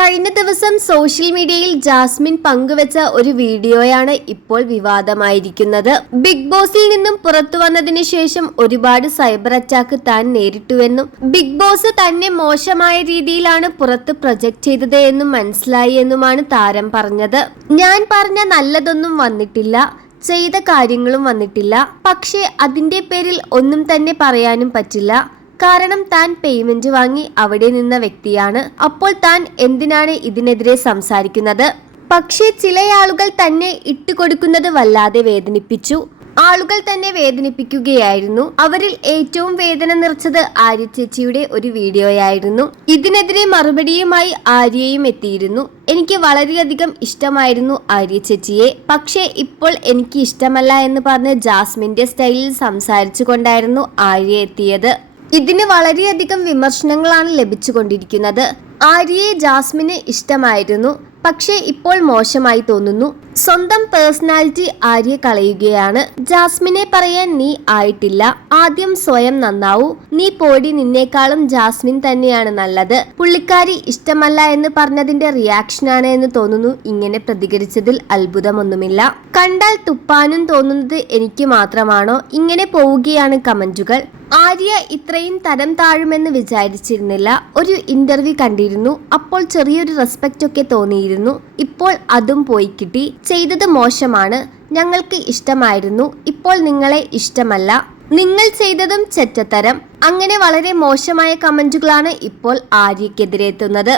കഴിഞ്ഞ ദിവസം സോഷ്യൽ മീഡിയയിൽ ജാസ്മിൻ പങ്കുവച്ച ഒരു വീഡിയോയാണ് ഇപ്പോൾ വിവാദമായിരിക്കുന്നത്. ബിഗ് ബോസിൽ നിന്നും പുറത്തു വന്നതിന് ശേഷം ഒരുപാട് സൈബർ അറ്റാക്ക് താൻ നേരിട്ടുവെന്നും ബിഗ് ബോസ് തന്നെ മോശമായ രീതിയിലാണ് പുറത്ത് പ്രൊജക്ട് ചെയ്തത് എന്നും മനസ്സിലായി എന്നുമാണ് താരം പറഞ്ഞത്. ഞാൻ പറഞ്ഞ നല്ലതൊന്നും വന്നിട്ടില്ല ചെയ്ത കാര്യങ്ങളും വന്നിട്ടില്ല. പക്ഷേ അതിന്റെ പേരിൽ ഒന്നും തന്നെ പറയാനും പറ്റില്ല. കാരണം താൻ പേയ്മെന്റ് വാങ്ങി അവിടെ നിന്ന വ്യക്തിയാണ്. അപ്പോൾ താൻ എന്തിനാണ് ഇതിനെതിരെ സംസാരിക്കുന്നത്? പക്ഷേ ചില ആളുകൾ തന്നെ ഇട്ടുകൊടുക്കുന്നത് വല്ലാതെ വേദനിപ്പിച്ചു. ആളുകൾ തന്നെ വേദനിപ്പിക്കുകയായിരുന്നു. അവരിൽ ഏറ്റവും വേദന നിറച്ചത് ആര്യ ചേച്ചിയുടെ ഒരു വീഡിയോയായിരുന്നു. ഇതിനെതിരെ മറുപടിയുമായി ആര്യയും എത്തിയിരുന്നു. എനിക്ക് വളരെയധികം ഇഷ്ടമായിരുന്നു ആര്യ ചേച്ചിയെ. പക്ഷേ ഇപ്പോൾ എനിക്ക് ഇഷ്ടമല്ല എന്ന് പറഞ്ഞ് ജാസ്മിന്റെ സ്റ്റൈലിൽ സംസാരിച്ചു കൊണ്ടായിരുന്നു ആര്യ എത്തിയത്. ഇതിന് വളരെയധികം വിമർശനങ്ങളാണ് ലഭിച്ചുകൊണ്ടിരിക്കുന്നത്. ആര്യയെ ജാസ്മിന് ഇഷ്ടമായിരുന്നു. പക്ഷേ ഇപ്പോൾ മോശമായി തോന്നുന്നു. സ്വന്തം പേഴ്സണാലിറ്റി ആര്യ കളയുകയാണ്? ജാസ്മിനെ പറയാൻ നീ ആയിട്ടില്ല. ആദ്യം സ്വയം നന്നാവൂ. നീ പോടി നിന്നേക്കാളും ജാസ്മിൻ തന്നെയാണ് നല്ലത്. പുള്ളിക്കാരി ഇഷ്ടമല്ല എന്ന് പറഞ്ഞതിന്റെ റിയാക്ഷനാണ് എന്ന് തോന്നുന്നു. ഇങ്ങനെ പ്രതികരിച്ചതിൽ അത്ഭുതമൊന്നുമില്ല. കണ്ടാൽ തുപ്പാനും തോന്നുന്നത് എനിക്ക് മാത്രമാണോ? ഇങ്ങനെ പോവുകയാണ് കമന്റുകൾ. ആര്യ ഇത്രയും തരം താഴുമെന്ന് വിചാരിച്ചിരുന്നില്ല. ഒരു ഇന്റർവ്യൂ കണ്ടിരുന്നു. അപ്പോൾ ചെറിയൊരു റെസ്പെക്റ്റ് ഒക്കെ തോന്നിയിരുന്നു. ഇപ്പോൾ അതും പോയി കിട്ടി. ചെയ്തത് മോശമാണ്. ഞങ്ങൾക്ക് ഇഷ്ടമായിരുന്നു. ഇപ്പോൾ നിങ്ങളെ ഇഷ്ടമല്ല. നിങ്ങൾ ചെയ്തതും ചെറ്റത്തരം. അങ്ങനെ വളരെ മോശമായ കമന്റുകളാണ് ഇപ്പോൾ ആര്യക്കെതിരെ എത്തുന്നത്.